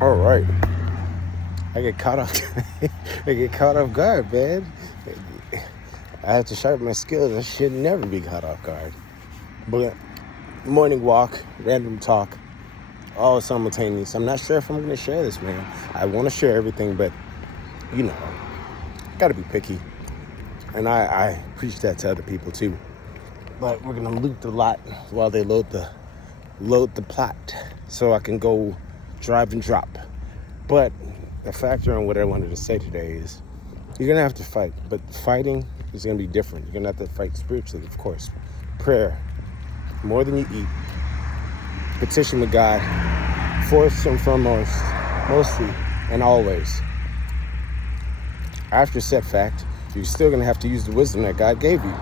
All right, I get caught off. I get caught off guard, man. I have to sharpen my skills. I should never be caught off guard. But morning walk, random talk, all simultaneous. I'm not sure if I'm going to share this, man. I want to share everything, but you know, got to be picky. And I preach that to other people too. But we're going to loot the lot while they load the plot, so I can go drive and drop. But the factor on what I wanted to say today is you're going to have to fight, but fighting is going to be different. You're going to have to fight spiritually, of course. Prayer, more than you eat. Petition with God, first and foremost, mostly and always. After said fact, you're still going to have to use the wisdom that God gave you.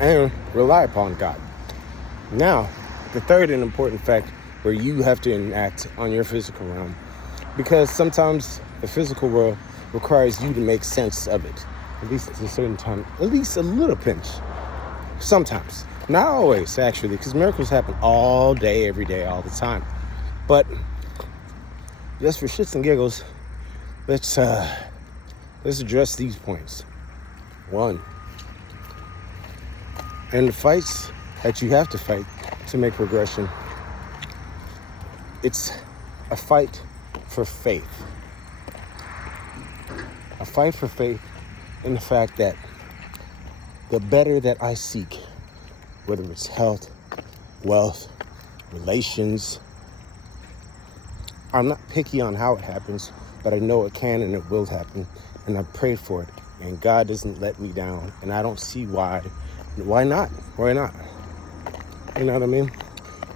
And rely upon God. Now, the third and important fact where you have to enact on your physical realm, because sometimes the physical world requires you to make sense of it, at least at a certain time, at least a little pinch. Sometimes, not always actually, because miracles happen all day, every day, all the time. But just for shits and giggles, let's address these points. One, and the fights that you have to fight to make progression, it's a fight for faith. A fight for faith in the fact that the better that I seek, whether it's health, wealth, relations, I'm not picky on how it happens, but I know it can and it will happen, and I prayed for it, and God doesn't let me down, and I don't see why. Why not? Why not? You know what I mean?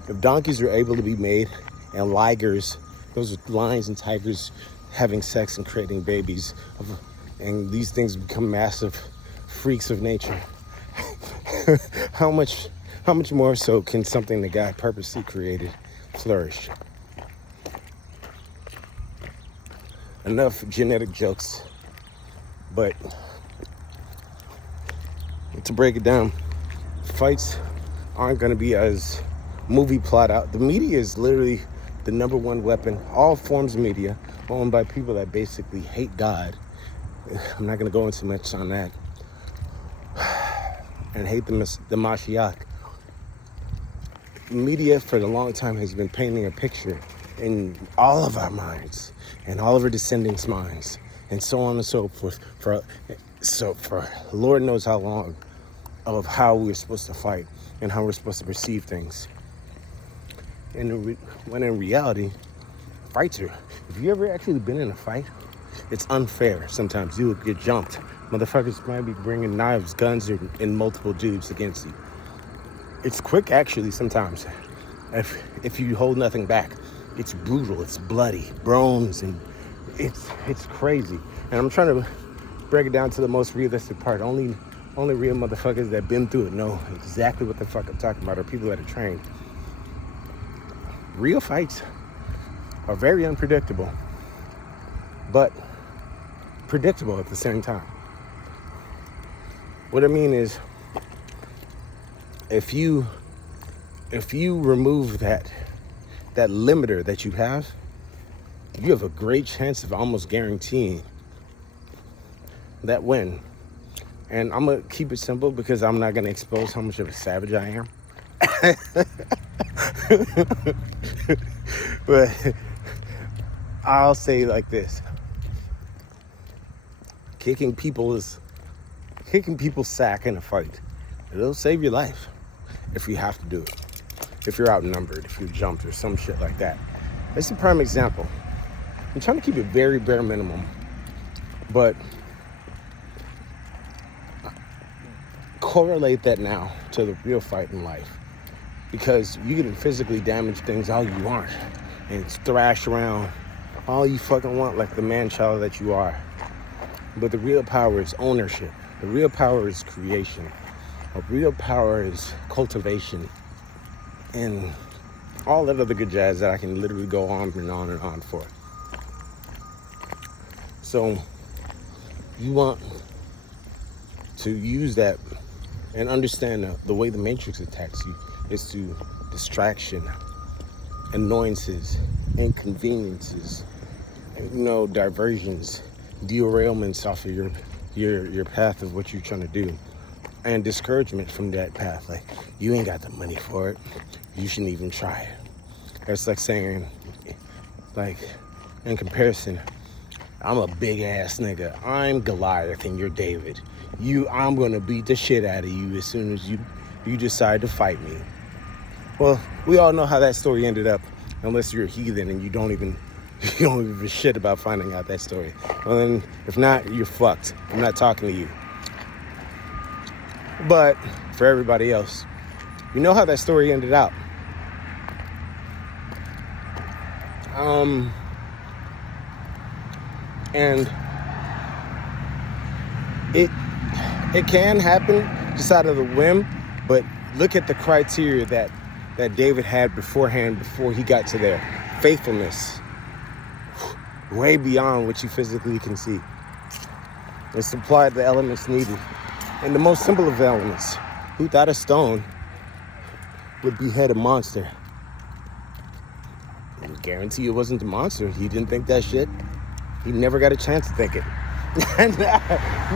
If donkeys are able to be made, and ligers, those are lions and tigers having sex and creating babies, and these things become massive freaks of nature, how much more so can something that God purposely created flourish? Enough genetic jokes, but to break it down, fights aren't going to be as movie plot out. The media is literally the number one weapon. All forms of media owned by people that basically hate God. I'm not going to go into much on that. And hate the Mashiach. Media for a long time has been painting a picture in all of our minds and all of our descendants' minds and so on and so forth for Lord knows how long, of how we're supposed to fight and how we're supposed to perceive things. And when in reality, fights are, if you ever actually been in a fight, it's unfair. Sometimes you will get jumped. Motherfuckers might be bringing knives, guns, and multiple dudes against you. It's quick, actually, sometimes. If you hold nothing back, it's brutal, it's bloody, bones, and it's crazy. And I'm trying to break it down to the most realistic part. Only real motherfuckers that been through it know exactly what the fuck I'm talking about, or people that are trained. Real fights are very unpredictable, but predictable at the same time. What I mean is, if you remove that limiter that you have a great chance of almost guaranteeing that win. And I'm gonna keep it simple because I'm not gonna expose how much of a savage I am. But I'll say like this: kicking people's sack in a fight, it'll save your life if you have to do it. If you're outnumbered, if you're jumped or some shit like that. It's a prime example. I'm trying to keep it very bare minimum, but correlate that now to the real fight in life, because you can physically damage things all you want and thrash around all you fucking want like the man-child that you are. But the real power is ownership. The real power is creation. The real power is cultivation and all that other good jazz that I can literally go on and on and on for. So you want to use that and understand the way the Matrix attacks you is through distraction, annoyances, inconveniences, diversions, derailments off of your path of what you're trying to do, and discouragement from that path. Like, you ain't got the money for it. You shouldn't even try it. It's like saying, like, in comparison, I'm a big ass nigga. I'm Goliath and you're David. I'm gonna beat the shit out of you as soon as you decide to fight me. Well, we all know how that story ended up, unless you're a heathen and you don't even give a shit about finding out that story. Well, then, if not, you're fucked. I'm not talking to you. But for everybody else, you know how that story ended out. And it can happen just out of the whim, but look at the criteria that David had beforehand before he got to there. Faithfulness, way beyond what you physically can see. It supplied the elements needed. And the most simple of elements, who thought a stone would behead a monster? I guarantee it wasn't the monster. He didn't think that shit. He never got a chance to think it.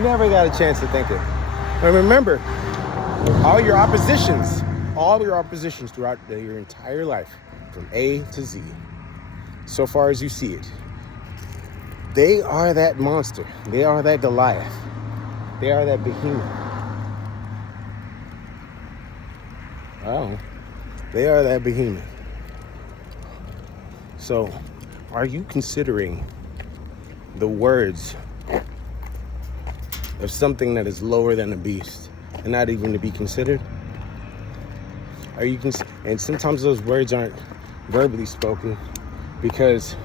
Never got a chance to think it. And remember, all your oppositions throughout your entire life, from A to Z, so far as you see it, they are that monster. They are that Goliath. They are that behemoth. Oh, they are that behemoth. So, are you considering the words of something that is lower than a beast and not even to be considered? And sometimes those words aren't verbally spoken because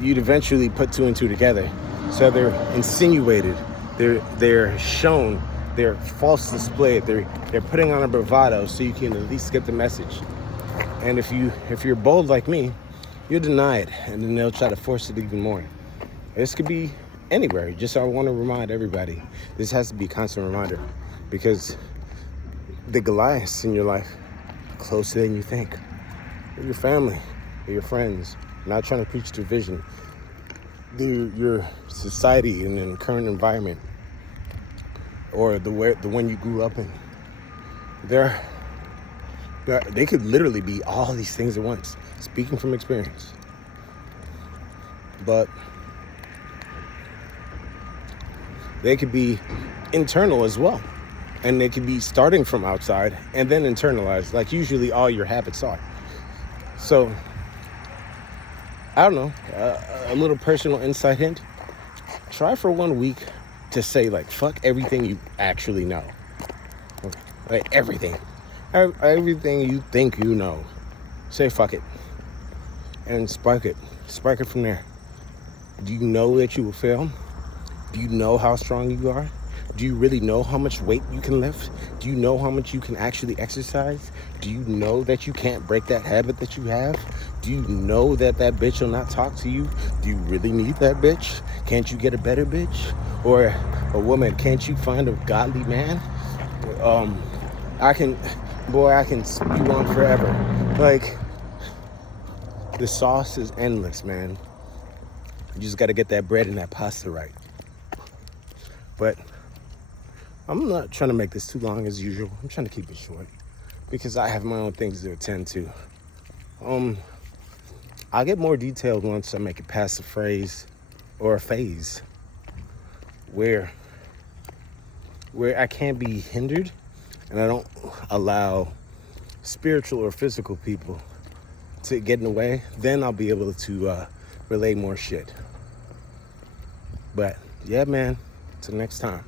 you'd eventually put two and two together. So they're insinuated, they're shown, they're false displayed, they're putting on a bravado so you can at least get the message. And if you're bold like me, you'll deny it, and then they'll try to force it even more. This could be anywhere. Just, I want to remind everybody, this has to be a constant reminder, because the Goliaths in your life are closer than you think. They're your family, they're your friends. I'm not trying to preach division. They're your society and the current environment, or the one you grew up in. They could literally be all these things at once, speaking from experience. But they could be internal as well. And they could be starting from outside and then internalized, like usually all your habits are. So, I don't know, a little personal insight hint. Try for 1 week to say, like, fuck everything you actually know. Like, everything. Everything you think you know. Say fuck it. And spark it. Spark it from there. Do you know that you will fail? Do you know how strong you are? Do you really know how much weight you can lift? Do you know how much you can actually exercise? Do you know that you can't break that habit that you have? Do you know that bitch will not talk to you? Do you really need that bitch? Can't you get a better bitch? Or a woman, can't you find a godly man? I can spew on forever. Like, the sauce is endless, man. You just got to get that bread and that pasta right. But I'm not trying to make this too long as usual. I'm trying to keep it short because I have my own things to attend to. I'll get more detailed once I make it past a phrase or a phase where I can't be hindered and I don't allow spiritual or physical people to get in the way. Then I'll be able to relay more shit. But yeah, man, till next time.